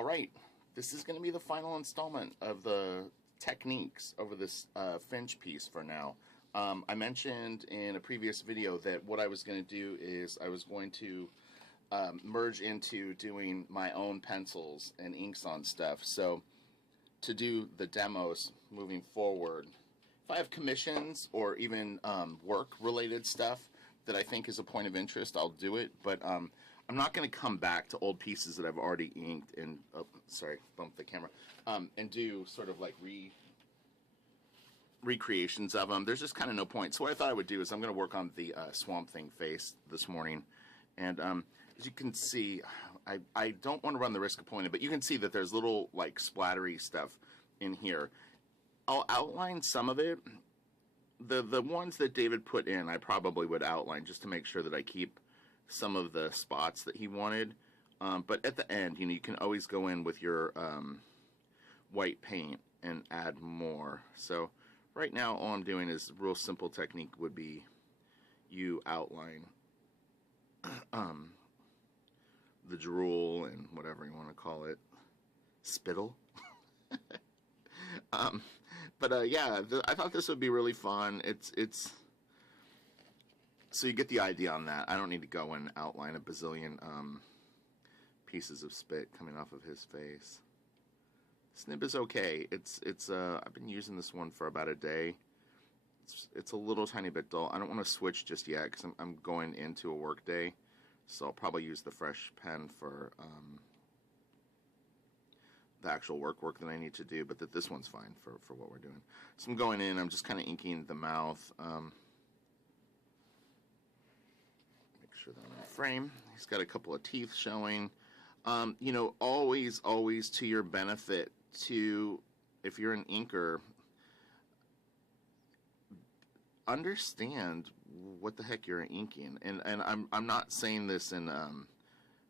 Alright, this is going to be the final installment of the techniques over this Finch piece for now. I mentioned in a previous video that what I was going to do is I was going to merge into doing my own pencils and inks on stuff. So to do the demos moving forward, if I have commissions or even work-related stuff that I think is a point of interest, I'll do it. But I'm not going to come back to old pieces that I've already inked and, oh, sorry, bumped the camera, and do sort of like recreations of them. There's just kind of no point. So what I thought I would do is I'm going to work on the Swamp Thing face this morning. And as you can see, I don't want to run the risk of pointing, but you can see that there's little like splattery stuff in here. I'll outline some of it. The ones that David put in, I probably would outline just to make sure that I keep some of the spots that he wanted. But at the end, you can always go in with your white paint and add more. So right now, all I'm doing is a real simple technique would be you outline the drool and whatever you want to call it, spittle. Yeah, I thought this would be really fun. It's so you get the idea on that. I don't need to go and outline a bazillion pieces of spit coming off of his face. Snib is okay. I've been using this one for about a day. It's a little tiny bit dull. I don't want to switch just yet because I'm going into a work day, so I'll probably use the fresh pen for the actual work that I need to do, but this one's fine for what we're doing. So I'm going in, I'm just kind of inking the mouth. Make sure that I'm in frame. He's got a couple of teeth showing. Always to your benefit to, if you're an inker, understand what the heck you're inking. And I'm not saying this in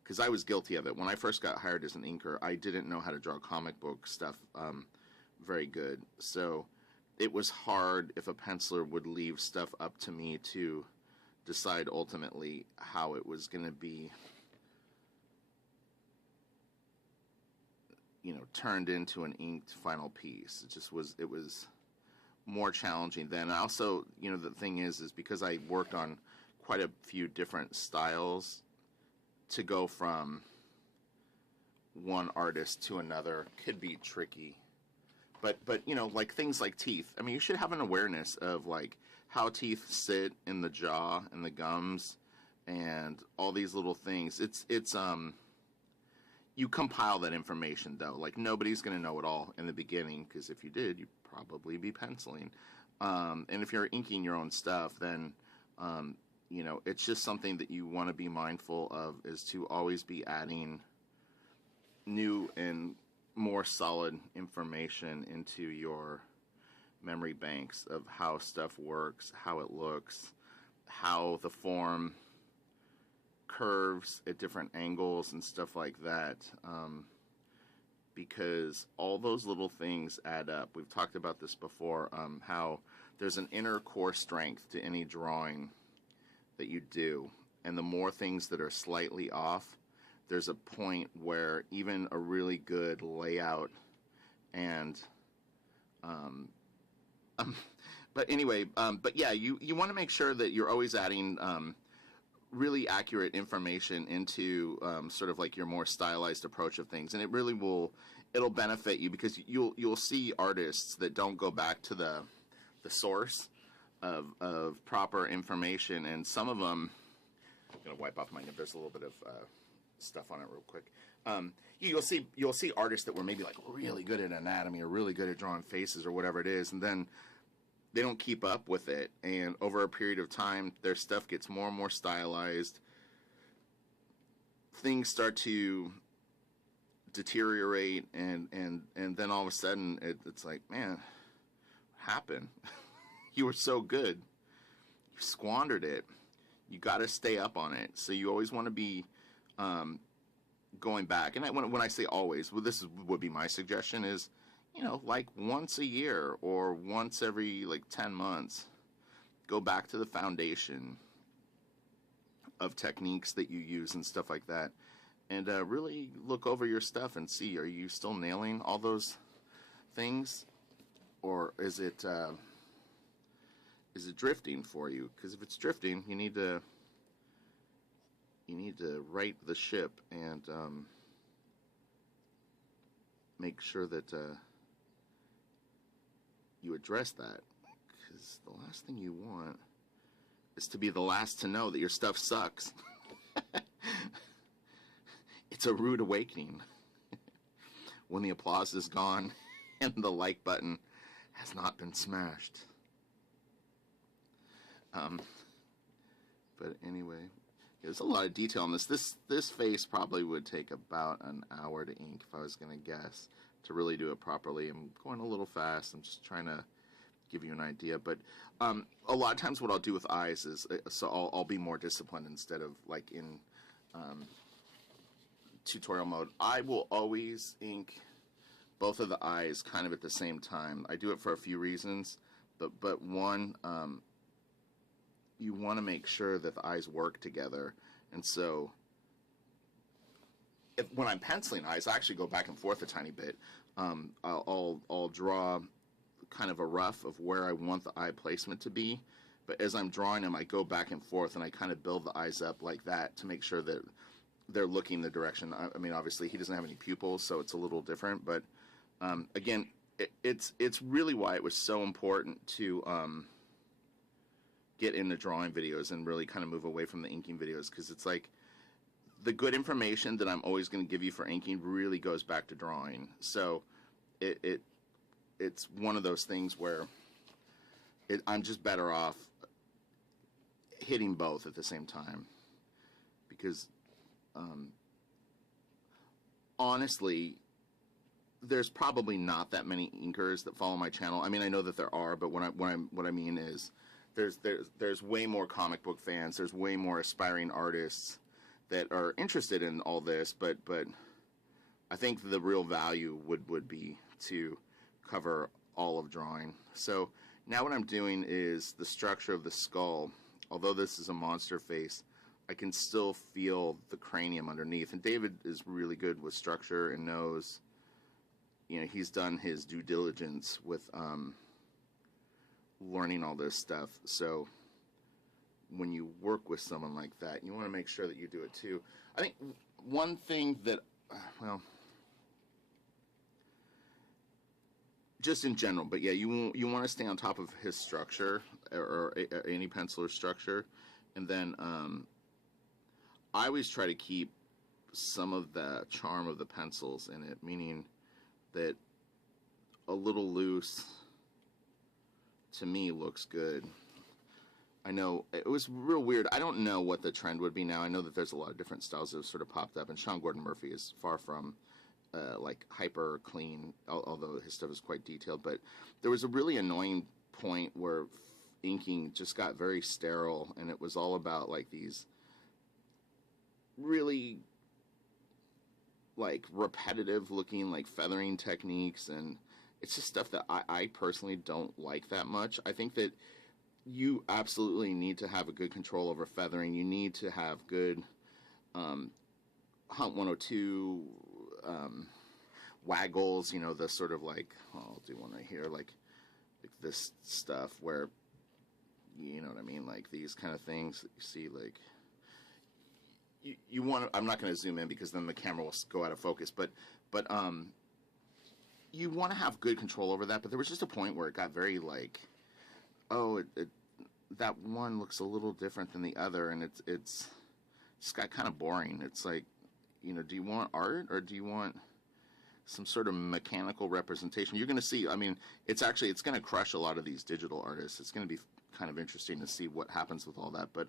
because I was guilty of it. When I first got hired as an inker, I didn't know how to draw comic book stuff very good. So it was hard if a penciler would leave stuff up to me to decide ultimately how it was going to be, turned into an inked final piece. It was more challenging then. And also, the thing is because I worked on quite a few different styles, to go from one artist to another could be tricky. But like things like teeth. I mean, you should have an awareness of like how teeth sit in the jaw and the gums and all these little things. It's you compile that information though. Like nobody's going to know it all in the beginning, because if you did, you'd probably be penciling. And if you're inking your own stuff, then it's just something that you want to be mindful of, is to always be adding new and more solid information into your memory banks of how stuff works, how it looks, how the form curves at different angles and stuff like that, because all those little things add up. We've talked about this before, how there's an inner core strength to any drawing that you do, and the more things that are slightly off, there's a point where even a really good layout and but yeah, you want to make sure that you're always adding really accurate information into sort of like your more stylized approach of things, and it'll benefit you, because you'll see artists that don't go back to the source of proper information, and some of them, I'm gonna wipe off my nib. There's a little bit of stuff on it real quick. You'll see artists that were maybe like really good at anatomy or really good at drawing faces or whatever it is, and then they don't keep up with it, and over a period of time their stuff gets more and more stylized. Things start to deteriorate, and then all of a sudden it's like, man, what happened? You were so good, you squandered it. You got to stay up on it. So you always want to be going back. And when I say always, well, would be my suggestion is, like once a year or once every like 10 months, go back to the foundation of techniques that you use and stuff like that, and really look over your stuff and see, are you still nailing all those things, or is it drifting for you? Because if it's drifting, you need to right the ship and make sure that you address that, because the last thing you want is to be the last to know that your stuff sucks. It's a rude awakening when the applause is gone and the like button has not been smashed. But anyway, there's a lot of detail on this. This face probably would take about an hour to ink if I was going to guess, to really do it properly. I'm going a little fast. I'm just trying to give you an idea. But a lot of times what I'll do with eyes is, so I'll be more disciplined instead of like in tutorial mode. I will always ink both of the eyes kind of at the same time. I do it for a few reasons, but one, you want to make sure that the eyes work together. And so when I'm penciling eyes, I actually go back and forth a tiny bit. I'll draw kind of a rough of where I want the eye placement to be, but as I'm drawing them, I go back and forth and I kind of build the eyes up like that to make sure that they're looking the direction. I mean, obviously he doesn't have any pupils, so it's a little different, but again, it's really why it was so important to get into drawing videos and really kind of move away from the inking videos, because it's like the good information that I'm always going to give you for inking really goes back to drawing. So it's one of those things where I'm just better off hitting both at the same time, because honestly, there's probably not that many inkers that follow my channel. I mean, I know that there are, but what I mean is there's way more comic book fans. There's way more aspiring artists that are interested in all this, but I think the real value would be to cover all of drawing. So now what I'm doing is the structure of the skull. Although this is a monster face, I can still feel the cranium underneath. And David is really good with structure and knows, you know, he's done his due diligence with learning all this stuff. So when you work with someone like that, you want to make sure that you do it too. I think one thing that, well, just in general, but yeah, you want to stay on top of his structure, or any penciler's structure, and then I always try to keep some of the charm of the pencils in it, meaning that a little loose to me looks good. I know it was real weird. I don't know what the trend would be now. I know that there's a lot of different styles that have sort of popped up, and Sean Gordon Murphy is far from like hyper clean, although his stuff is quite detailed. But there was a really annoying point where inking just got very sterile, and it was all about like these really like repetitive looking like feathering techniques, and it's just stuff that I personally don't like that much. I think that you absolutely need to have a good control over feathering. You need to have good Hunt 102 waggles, you know, the sort of like, I'll do one right here, like this stuff where, you know what I mean, like these kind of things that you see, like you want to, I'm not going to zoom in because then the camera will go out of focus, but you want to have good control over that. But there was just a point where it got very like, oh, that one looks a little different than the other, and it's just got kind of boring. It's like, you know, do you want art or do you want some sort of mechanical representation? You're going to see, I mean, it's going to crush a lot of these digital artists. It's going to be kind of interesting to see what happens with all that. But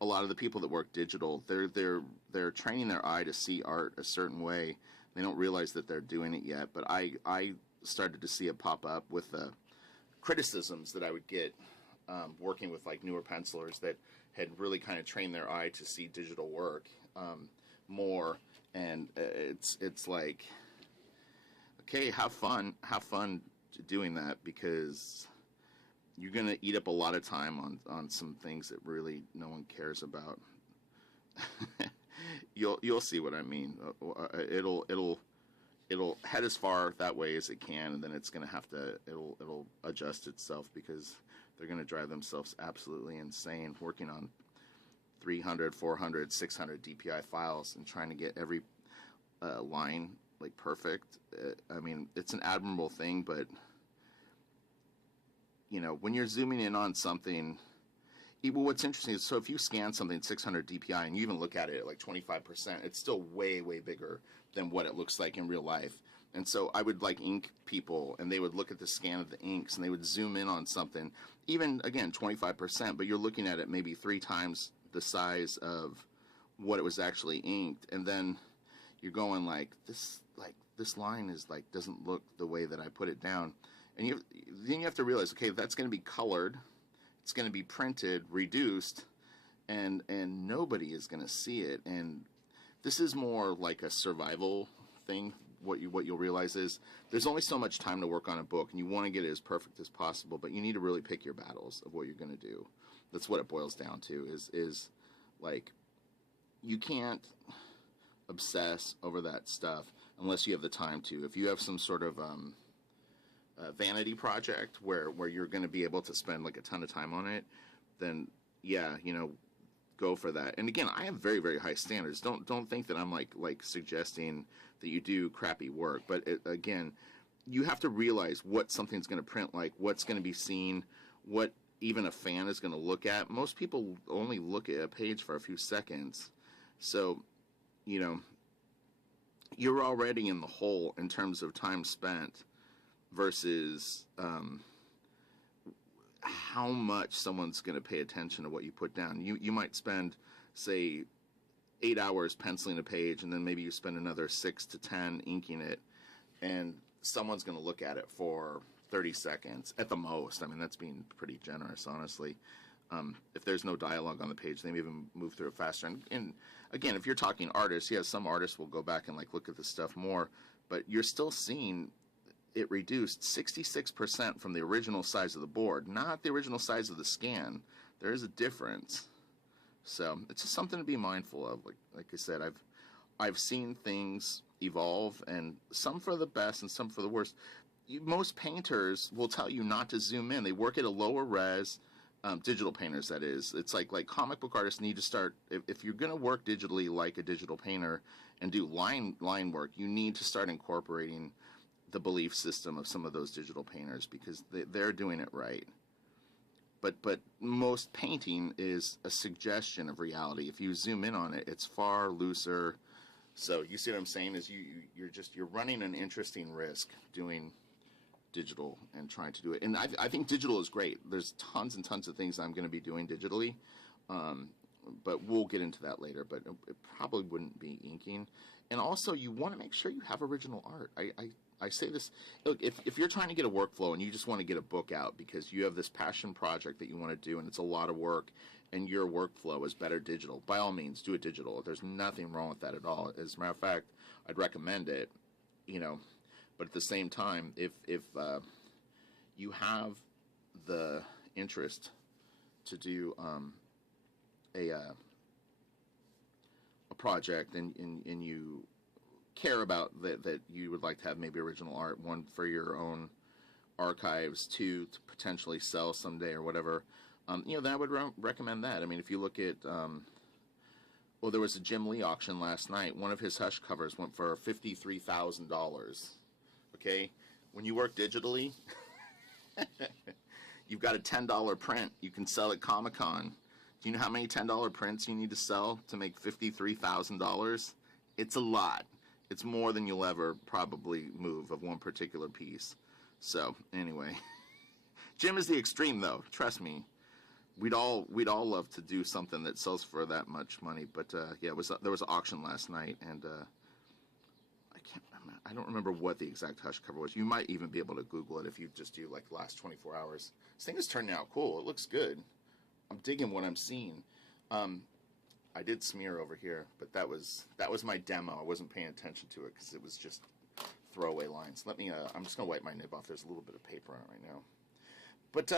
a lot of the people that work digital, they're training their eye to see art a certain way. They don't realize that they're doing it yet. But I started to see it pop up with the criticisms that I would get working with like newer pencilers that had really kind of trained their eye to see digital work more. And it's like, okay, have fun doing that, because you're going to eat up a lot of time on some things that really no one cares about. You'll see what I mean. It'll head as far that way as it can, and then it's going to have to it'll adjust itself because they're going to drive themselves absolutely insane working on 300, 400, 600 DPI files and trying to get every line like perfect. I mean, it's an admirable thing, but you know, when you're zooming in on something, what's interesting is, so if you scan something at 600 DPI and you even look at it at like 25%, it's still way, way bigger than what it looks like in real life. And so I would like ink people, and they would look at the scan of the inks, and they would zoom in on something, even, again, 25%, but you're looking at it maybe 3 times the size of what it was actually inked, and then you're going like, this line is like, doesn't look the way that I put it down. And then you have to realize, okay, that's going to be colored, it's going to be printed, reduced, and nobody is going to see it. And this is more like a survival thing. What you'll realize is there's only so much time to work on a book, and you want to get it as perfect as possible, but you need to really pick your battles of what you're going to do. That's what it boils down to, is like, you can't obsess over that stuff unless you have the time to. If you have some sort of vanity project where you're going to be able to spend like a ton of time on it, then yeah, you know, go for that. And again, I have very, very high standards. Don't think that I'm like suggesting that you do crappy work, but again, you have to realize what something's going to print like, what's going to be seen, what even a fan is going to look at. Most people only look at a page for a few seconds, so you know, you're already in the hole in terms of time spent versus how much someone's going to pay attention to what you put down. You might spend, say, 8 hours penciling a page, and then maybe you spend another 6 to 10 inking it, and someone's going to look at it for 30 seconds at the most. I mean, that's being pretty generous, honestly. If there's no dialogue on the page, they may even move through it faster. And again, if you're talking artists, yeah, some artists will go back and like look at the stuff more, but you're still seeing it reduced 66% from the original size of the board, not the original size of the scan. There is a difference. So it's just something to be mindful of. Like I said, I've seen things evolve, and some for the best and some for the worst. Most painters will tell you not to zoom in. They work at a lower res, digital painters, that is. It's like comic book artists need to start, if you're going to work digitally like a digital painter and do line work, you need to start incorporating the belief system of some of those digital painters, because they're doing it right. But most painting is a suggestion of reality. If you zoom in on it, it's far looser. So you see what I'm saying, is you're running an interesting risk doing digital and trying to do it. And I think digital is great. There's tons and tons of things I'm going to be doing digitally, but we'll get into that later. But it probably wouldn't be inking. And also, you want to make sure you have original art. I say this, look, if you're trying to get a workflow and you just want to get a book out because you have this passion project that you want to do and it's a lot of work and your workflow is better digital, by all means, do it digital. There's nothing wrong with that at all. As a matter of fact, I'd recommend it, you know, but at the same time, if you have the interest to do a project and you care about that you would like to have maybe original art, one for your own archives, two to potentially sell someday or whatever, you know, then I would recommend that. I mean, if you look at, well, there was a Jim Lee auction last night. One of his Hush covers went for $53,000. Okay? When you work digitally, you've got a $10 print. You can sell at Comic-Con. Do you know how many $10 prints you need to sell to make $53,000? It's a lot. It's more than you'll ever probably move of one particular piece. So, anyway. Jim is the extreme, though. Trust me. We'd all love to do something that sells for that much money. But, yeah, there was an auction last night, and I don't remember what the exact Hush cover was. You might even be able to Google it if you just do, like, the last 24 hours. This thing is turning out cool. It looks good. I'm digging what I'm seeing. I did smear over here, but that was my demo. I wasn't paying attention to it because it was just throwaway lines. Let me, I'm just going to wipe my nib off. There's a little bit of paper on it right now. But,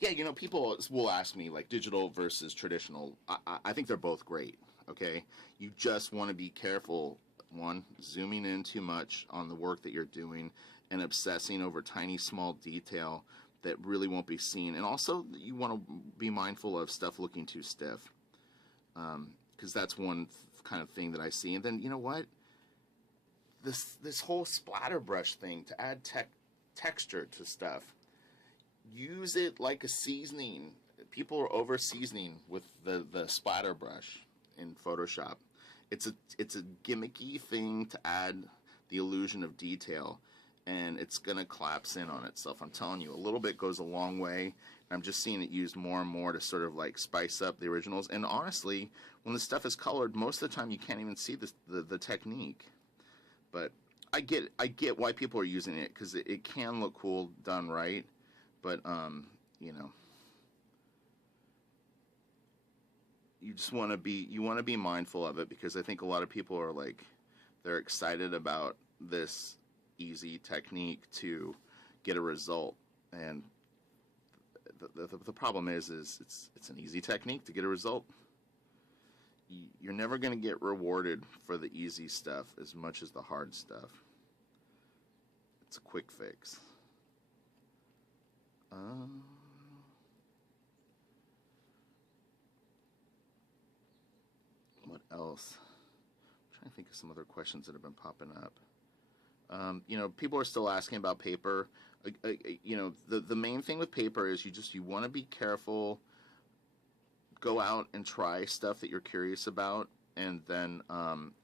yeah, you know, people will ask me, like, digital versus traditional. I think they're both great. okay? You just want to be careful, one, zooming in too much on the work that you're doing and obsessing over tiny, small detail that really won't be seen. And also, you want to be mindful of stuff looking too stiff, because that's one kind of thing that I see. And then, you know what? This whole splatter brush thing to add texture to stuff, use it like a seasoning. People are over seasoning with the splatter brush in Photoshop. It's a gimmicky thing to add the illusion of detail, and it's gonna collapse in on itself. I'm telling you, a little bit goes a long way. I'm just seeing it used more and more to sort of like spice up the originals. And honestly, when the stuff is colored, most of the time you can't even see the technique. But I get why people are using it, because it can look cool done right. But you know, you just want to be mindful of it, because I think a lot of people are like, they're excited about this easy technique to get a result, and the problem is it's an easy technique to get a result. You're never going to get rewarded for the easy stuff as much as the hard stuff. It's a quick fix. What else? I'm trying to think of some other questions that have been popping up. You know, people are still asking about paper. You know, the main thing with paper is you want to be careful. Go out and try stuff that you're curious about, and then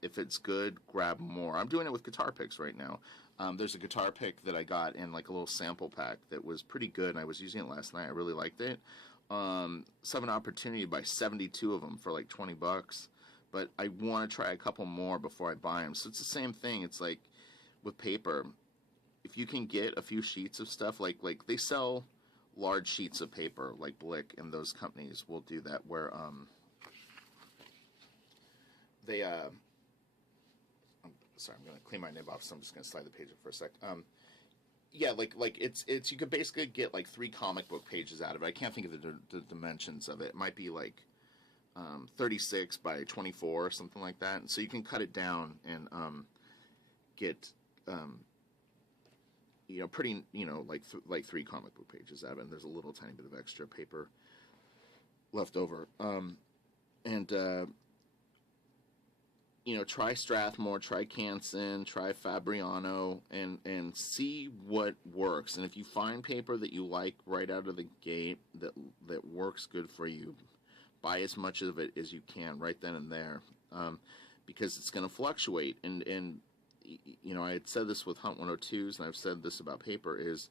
if it's good, grab more. I'm doing it with guitar picks right now. There's a guitar pick that I got in like a little sample pack that was pretty good, and I was using it last night. I really liked it. So I have an opportunity to buy 72 of them for like $20, but I want to try a couple more before I buy them. So it's the same thing. It's like with paper, if you can get a few sheets of stuff, like they sell large sheets of paper, like Blick and those companies will do that, where they I'm sorry, I'm gonna clean my nib off, so I'm just gonna slide the page up for a sec. Yeah, like it's you could basically get like 3 comic book pages out of it. I can't think of the dimensions of it. It might be like 36 by 24 or something like that. And so you can cut it down and get you know, pretty, you know, like 3 comic book pages out of it, and there's a little tiny bit of extra paper left over. You know, try Strathmore, try Canson, try Fabriano, and see what works. And if you find paper that you like right out of the gate that works good for you, buy as much of it as you can right then and there, because it's going to fluctuate. And you know, I had said this with Hunt 102s, and I've said this about paper, is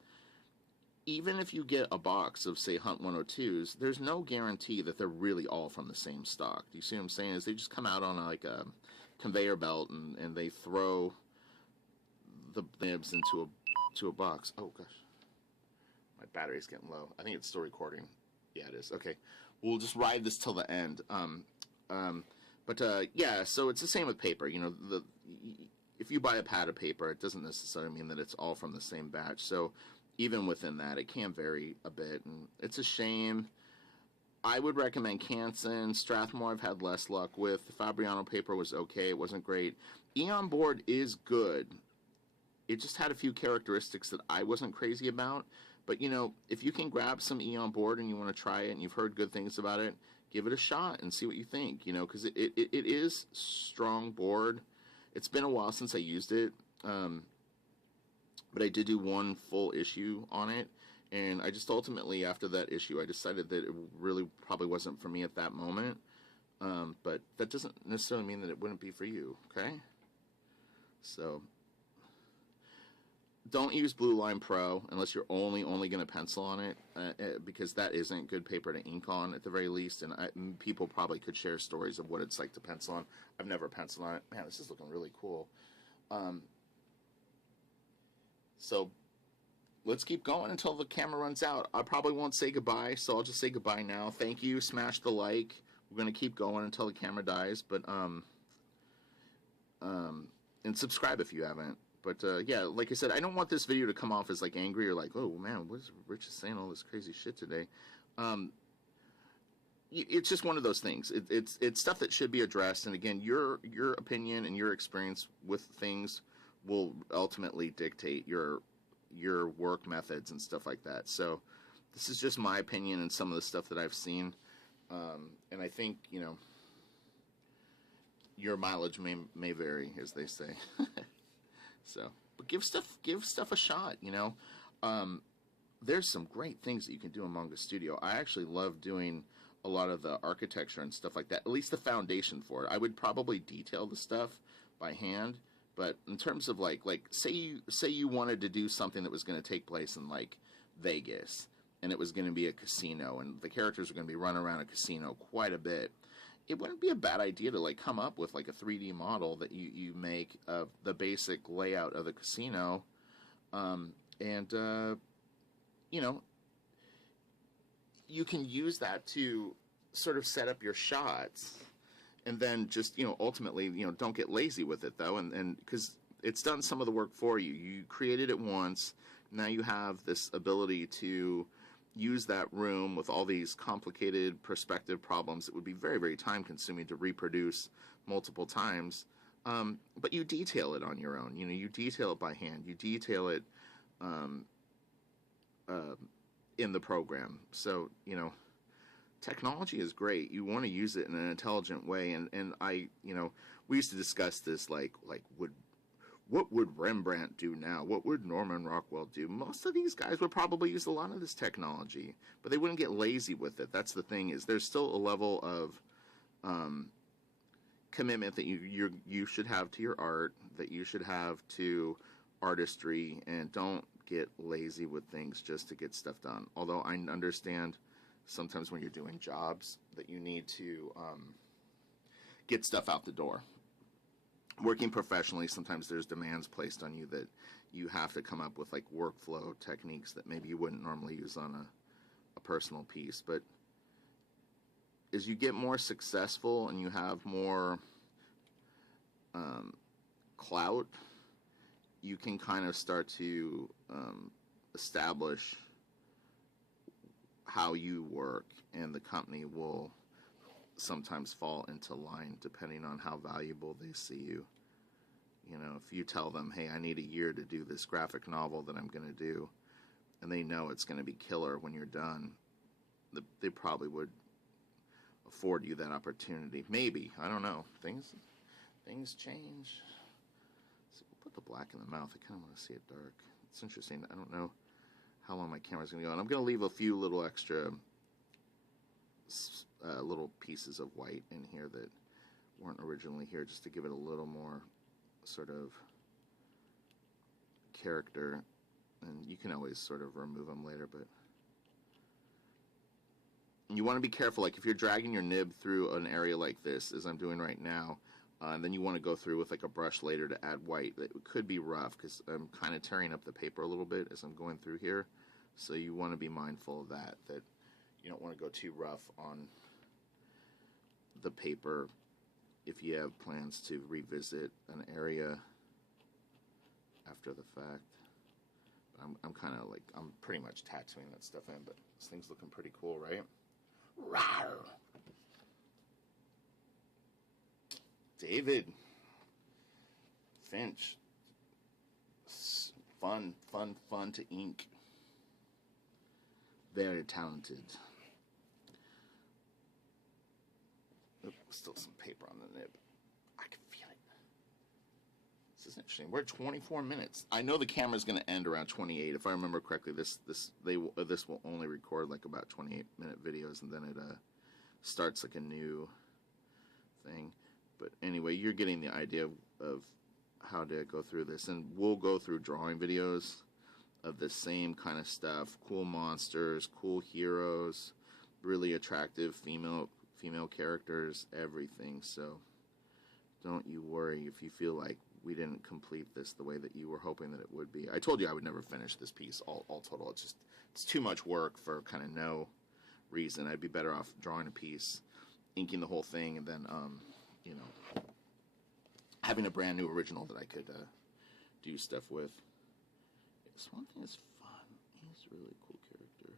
even if you get a box of, say, Hunt 102s, there's no guarantee that they're really all from the same stock. Do you see what I'm saying? Is they just come out on like a conveyor belt, and they throw the nibs into a box. Oh, gosh. My battery's getting low. I think it's still recording. Yeah, it is. Okay. We'll just ride this till the end. Yeah, so it's the same with paper. You know, if you buy a pad of paper, it doesn't necessarily mean that it's all from the same batch. So even within that, it can vary a bit, and it's a shame. I would recommend Canson. Strathmore I've had less luck with. The Fabriano paper was okay. It wasn't great. Eon board is good. It just had a few characteristics that I wasn't crazy about. But, you know, if you can grab some Eon board and you want to try it and you've heard good things about it, give it a shot and see what you think, you know, because it is strong board. It's been a while since I used it, but I did do one full issue on it, and I just ultimately, after that issue, I decided that it really probably wasn't for me at that moment, but that doesn't necessarily mean that it wouldn't be for you, okay? So don't use Blue Line Pro unless you're only going to pencil on it, because that isn't good paper to ink on at the very least, and people probably could share stories of what it's like to pencil on. I've never penciled on it. Man, this is looking really cool. So let's keep going until the camera runs out. I probably won't say goodbye, so I'll just say goodbye now. Thank you. Smash the like. We're going to keep going until the camera dies, but and subscribe if you haven't. But yeah, like I said, I don't want this video to come off as like angry or like, oh man, what is Rich is saying all this crazy shit today. it's just one of those things. It's stuff that should be addressed. And again, your opinion and your experience with things will ultimately dictate your work methods and stuff like that. So this is just my opinion and some of the stuff that I've seen. And I think, you know, your mileage may vary, as they say. So, but give stuff a shot, you know. There's some great things that you can do in Manga Studio. I actually love doing a lot of the architecture and stuff like that, at least the foundation for it. I would probably detail the stuff by hand, but in terms of like say you wanted to do something that was going to take place in like Vegas, and it was going to be a casino, and the characters are going to be running around a casino quite a bit. It wouldn't be a bad idea to like come up with like a 3D model that you make of the basic layout of the casino, and you know, you can use that to sort of set up your shots, and then just, you know, ultimately, you know, don't get lazy with it though, and because it's done some of the work for you. You created it once. Now you have this ability to use that room with all these complicated perspective problems that would be very, very time consuming to reproduce multiple times. But you detail it on your own. You know, you detail it by hand. You detail it in the program. So, you know, technology is great. You want to use it in an intelligent way. And I, you know, we used to discuss this like what would Rembrandt do now? What would Norman Rockwell do? Most of these guys would probably use a lot of this technology, but they wouldn't get lazy with it. That's the thing, is there's still a level of commitment that you should have to your art, that you should have to artistry, and don't get lazy with things just to get stuff done. Although I understand sometimes when you're doing jobs that you need to get stuff out the door. Working professionally, sometimes there's demands placed on you that you have to come up with like workflow techniques that maybe you wouldn't normally use on a personal piece. But as you get more successful and you have more clout, you can kind of start to establish how you work, and the company will sometimes fall into line depending on how valuable they see you. You know, if you tell them, hey, I need a year to do this graphic novel that I'm going to do, and they know it's going to be killer when you're done, they probably would afford you that opportunity. Maybe. I don't know. Things change. So we'll put the black in the mouth. I kind of want to see it dark. It's interesting. I don't know how long my camera's going to go. And I'm going to leave a few little extra little pieces of white in here that weren't originally here, just to give it a little more sort of character. And you can always sort of remove them later, but you want to be careful. Like if you're dragging your nib through an area like this, as I'm doing right now, and then you want to go through with like a brush later to add white, that could be rough because I'm kind of tearing up the paper a little bit as I'm going through here. So you want to be mindful of that you don't want to go too rough on the paper if you have plans to revisit an area after the fact. I'm kind of like, I'm pretty much tattooing that stuff in, but this thing's looking pretty cool, right? Rawr! David Finch. Fun to ink. Very talented. Still some paper on the nib. I can feel it. This is interesting. We're at 24 minutes. I know the camera's going to end around 28. If I remember correctly, this will only record like about 28-minute videos, and then it starts like a new thing. But anyway, you're getting the idea of how to go through this, and we'll go through drawing videos of the same kind of stuff. Cool monsters, cool heroes, really attractive female characters, everything. So don't you worry if you feel like we didn't complete this the way that you were hoping that it would be. I told you I would never finish this piece all total. It's too much work for kind of no reason. I'd be better off drawing a piece, inking the whole thing, and then you know, having a brand new original that I could do stuff with. This one thing is fun. He's a really cool character.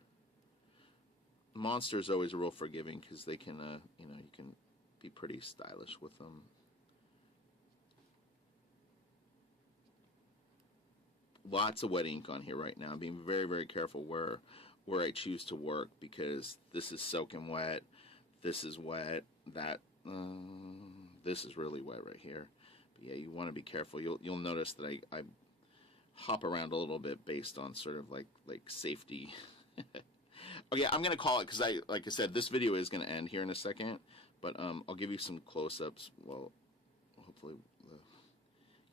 Monster is always real forgiving because they can, you know, you can be pretty stylish with them. Lots of wet ink on here right now. I'm being very, very careful where I choose to work because this is soaking wet, this is wet, that this is really wet right here. But yeah, you want to be careful. You'll notice that I hop around a little bit based on sort of like safety. Okay, I'm gonna call it because like I said, this video is gonna end here in a second, but I'll give you some close-ups. Well, hopefully the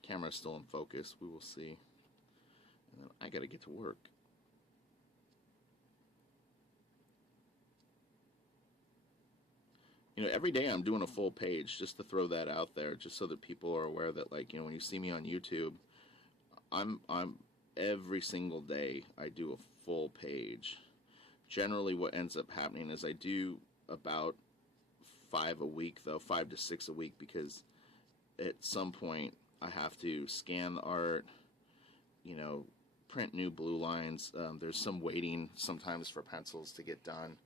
camera's still in focus. We will see. And then I gotta get to work. You know, every day I'm doing a full page, just to throw that out there, just so that people are aware that, like, you know, when you see me on YouTube, I'm every single day I do a full page. Generally what ends up happening is I do about 5 a week, though, 5 to 6 a week, because at some point I have to scan the art, you know, print new blue lines. There's some waiting sometimes for pencils to get done.